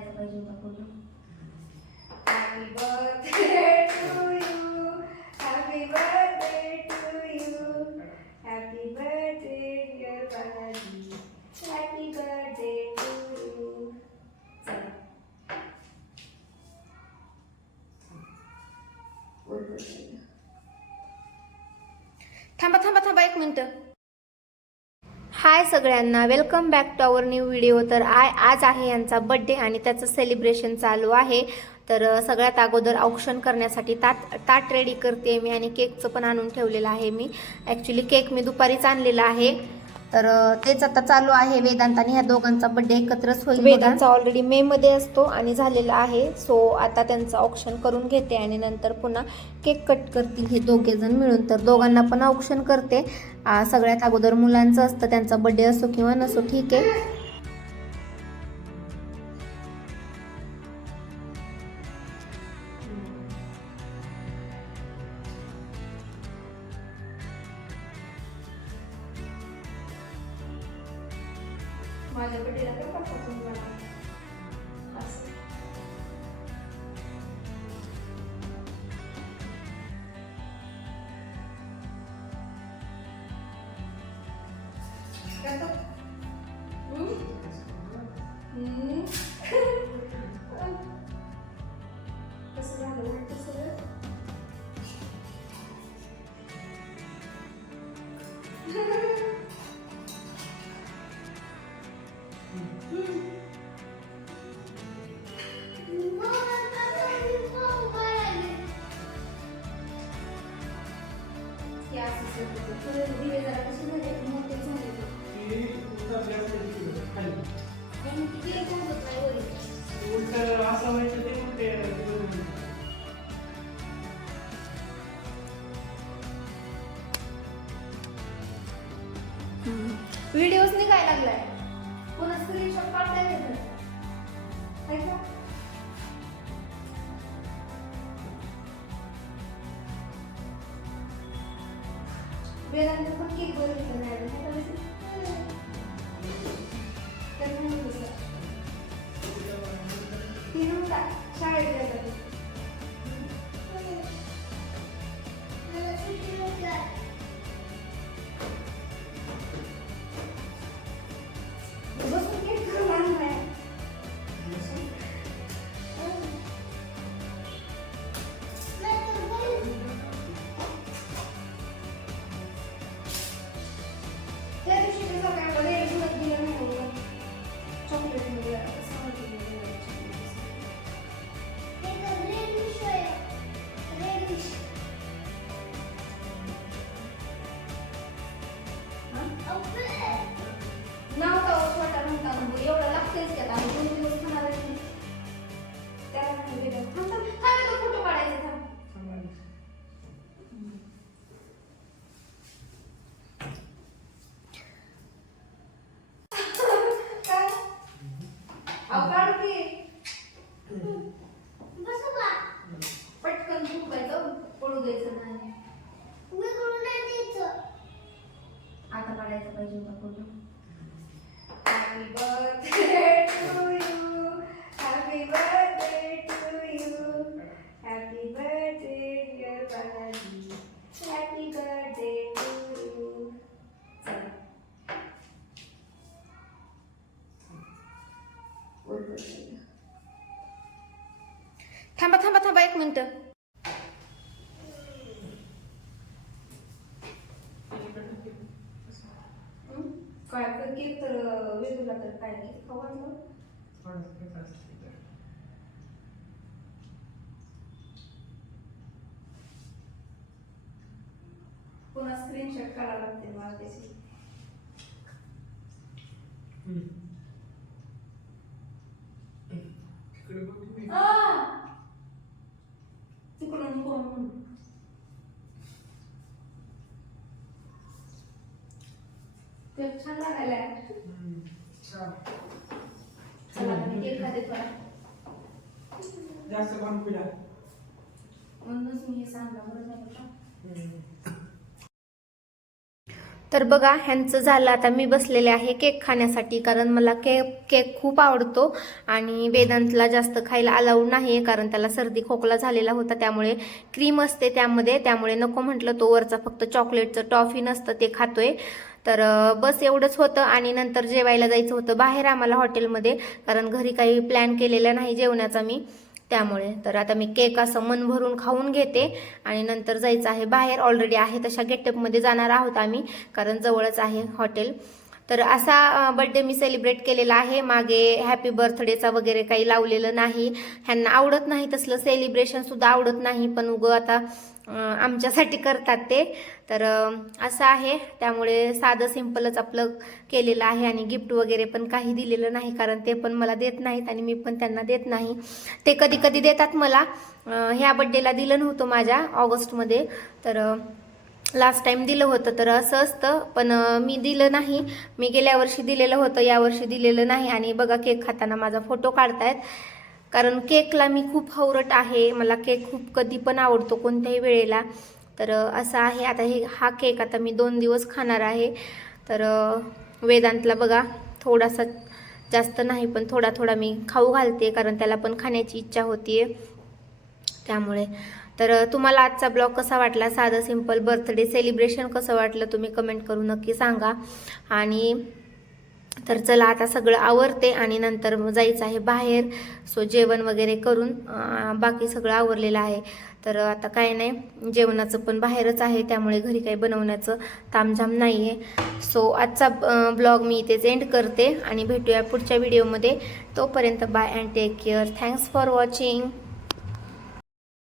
काढायचा पाहिजे होता happy birthday to you happy birthday to you happy birthday dear Balaji happy birthday to you. थांबा थांबा थांबा एक मिनिट. हाय सगळ्यांना welcome back to our new video तर आय आज आहे यांचा बड्डे आणि त्याचं सेलिब्रेशन चालू आहे. तर सगळ्यात अगोदर औक्षण करण्यासाठी ताट ताट रेडी करते मी आणि केकचं पण आणून ठेवलेलं आहे मी. ॲक्च्युली केक मी दुपारीच आणलेला आहे. तर तेच आता चालू आहे वेदांत आणि ह्या दोघांचा बड्डे एकत्रच होईल वेदांचा ऑलरेडी मे मध्ये असतो आणि झालेला आहे. सो आता त्यांचं ऑप्शन करून घेते आणि नंतर पुन्हा केक कट करतील हे दोघे जण मिळून. तर दोघांना पण ऑप्शन करते. सगळ्यात अगोदर मुलांचं असतं त्यांचा बड्डे असो किंवा नसो ठीक आहे. माझ्या बड्डेला काय करता तुम्ही मला असं करतो? व्हिडिओज निघाय लागलाय. पुन्हा स्क्रीनशॉट काढता येत का? वेदांत पण केक बघितलं नाही आता काढायचा पाहिजे होता photo happy birthday to you happy birthday to you happy birthday dear Balaji happy birthday to you चला वर करूया. थांबा थांबा थांबा एक मिनिट हं? काय तर केक तर काय किती खाऊ घातलं? पुन्हा स्क्रीनशॉट काढावं लागते मला त्याची! तिकडून कोण ते छान लागायला जास्त कॉन्फिडंट म्हणूनच मी हे सांगलं बरं झालं का? तर बघा ह्यांचं झालं. आता मी बसलेले आहे केक खाण्यासाठी कारण मला केक केक खूप आवडतो आणि वेदांतला जास्त खायला अलाऊड नाही कारण त्याला सर्दी खोकला झालेला होता. त्यामुळे क्रीम असते त्यामध्ये. त्यामुळे नको म्हटलं तो वरचा फक्त चॉकलेटचं टॉफी नसतं ते खातोय. तर बस एवढंच होतं आणि नंतर जेवायला जायचं होतं बाहेर आम्हाला हॉटेलमध्ये कारण घरी काही प्लॅन केलेला नाही जेवण्याचा मी. त्यामुळे. तर आता मी केक असं मन भरून खाऊन घेते आणि नंतर जायचं आहे बाहेर. ऑलरेडी आहे तशा गेटअपमध्ये जाणार आहोत आम्ही कारण जवळच आहे हॉटेल. तर असा बड्डे मी सेलिब्रेट केलेला आहे. मागे हॅपी बर्थडेचा वगैरे काही लावलेलं नाही. ह्यांना आवडत नाही तसलं सेलिब्रेशन सुद्धा आवडत नाही. पण उगं आता आमच्यासाठी करतात ते. तर असं आहे. त्यामुळे साधं सिम्पलच आपलं केलेलं आहे आणि गिफ्ट वगैरे पण काही दिलेलं नाही कारण ते पण मला देत नाहीत आणि मी पण त्यांना देत नाही. ते कधी कधी देतात मला. ह्या बड्डेला दिलं नव्हतं माझ्या ऑगस्टमध्ये. तर लास्ट टाइम दिलं होतं. तर असं असतं. पण मी दिलं नाही. मी गेल्या वर्षी दिलेलं होतं. यावर्षी दिलेलं नाही. आणि बघा केक खाताना माझा फोटो काढतायत. कारण केकला मी खूप हवरट आहे मला केक खूप कधी पण आवडतो कोणत्याही वेळेला. तर असं आहे. आता हे हा केक आता मी दोन दिवस खाणार आहे. तर वेदांतला बघा थोडासा जास्त नाही पण थोडा थोडा मी खाऊ घालते कारण त्याला पण खाण्याची इच्छा होतीये. त्यामुळे. तर तुम्हाला आजचा ब्लॉग कसा वाटला? साधं सिंपल बर्थडे सेलिब्रेशन कसं वाटलं? तुम्ही कमेंट करून नक्की सांगा. आणि तर चला आता सगळं आवरते आणि नंतर मग जायचं आहे बाहेर. सो जेवण वगैरे करून बाकी सगळं आवरलेलं आहे. तर आता काय नाही जेवणाचं पण बाहेरच आहे त्यामुळे घरी काही बनवण्याचं तामझाम नाही आहे सो आजचा ब्लॉग मी इथेच एंड करते आणि भेटूया पुढच्या व्हिडिओमध्ये तोपर्यंत bye and take care thanks for watching